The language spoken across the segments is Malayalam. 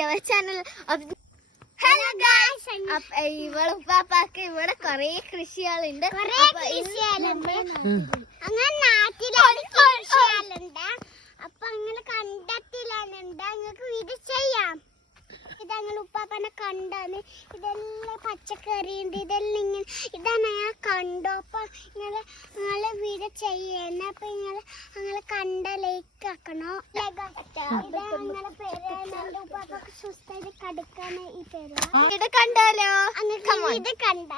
To our channel. Hello guys, ഇവിടെ ഉപ്പാപ്പാക്ക് ഇവിടെ കൊറേ കൃഷികളുണ്ട്. അങ്ങനെ നാട്ടിലുണ്ട്. അപ്പൊ അങ്ങനെ കണ്ടെത്തിയില്ലാന്നുണ്ട് നിങ്ങൾക്ക് ഇത് ചെയ്യാം. ഇതങ്ങനെ ഉപ്പാപ്പനെ കണ്ടാണ്. ഇതെല്ലാം പച്ചക്കറി ഉണ്ട്. ഇതെല്ലാം ഇങ്ങനെ ഇതാണ് ഞാൻ കണ്ടു. അപ്പൊ നിങ്ങള് വീഡിയോ ചെയ്യുന്ന അപ്പൊ നിങ്ങള് കണ്ട ലൈക്ക് ആക്കണോ. ഇങ്ങനെ പേര് എന്റെ ഉപ്പാപ്പൊക്കെ സുസ്ഥായിട്ട് കടുക്കാണ് ഈ പേര്. ഇത് കണ്ടാലോ? ഇത് കണ്ട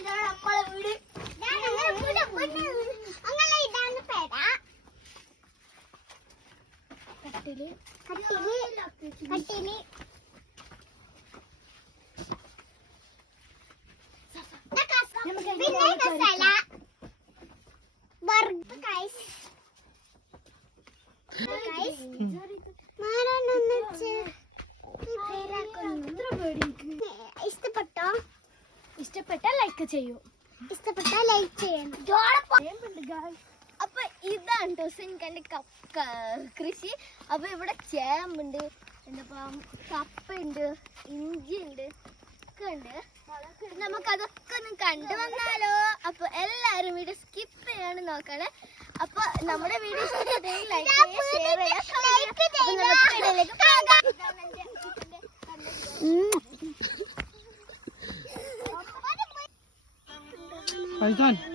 ഇതാണ് നമ്മളെ വീട്. അങ്ങനെ ഇതാണ് പേര. കട്ടില് പിന്നെ മസാല ബർഗർ ഗൈസ്. ഇഷ്ടപ്പെട്ട ലൈക്ക് ചെയ്യൂ. ഇഷ്ടപ്പെട്ട ലൈക്ക് ചെയ്യണം. അപ്പൊ ഇതാണ് ടോസിൻകന്റെ കൃഷി. അപ്പൊ ഇവിടെ ചേമ്പുണ്ട്, എന്താ കപ്പയുണ്ട്, ഇഞ്ചി ഉണ്ട്, ഒക്കെ ഉണ്ട്. നമുക്കതൊക്കെ ഒന്ന് കണ്ടു വന്നാലോ. അപ്പൊ എല്ലാരും വീഡിയോ സ്കിപ്പ് ചെയ്യാണ് നോക്കണേ. അപ്പൊ നമ്മുടെ വീഡിയോ ഇഷ്ടപ്പെട്ടെങ്കിൽ ലൈക്ക് ചെയ്യുക, ഷെയർ ചെയ്യുക.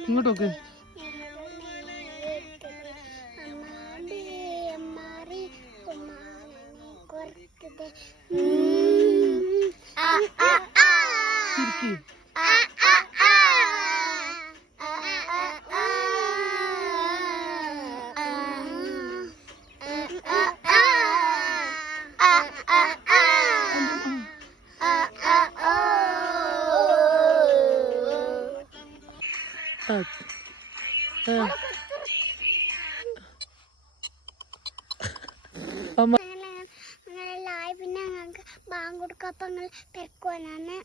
ഇങ്ങോട്ടൊക്കെ പിന്നെ ഞങ്ങൾക്ക് ബാങ്ക് കൊടുക്കപ്പങ്ങൾ തിരക്കുവാനാണ്.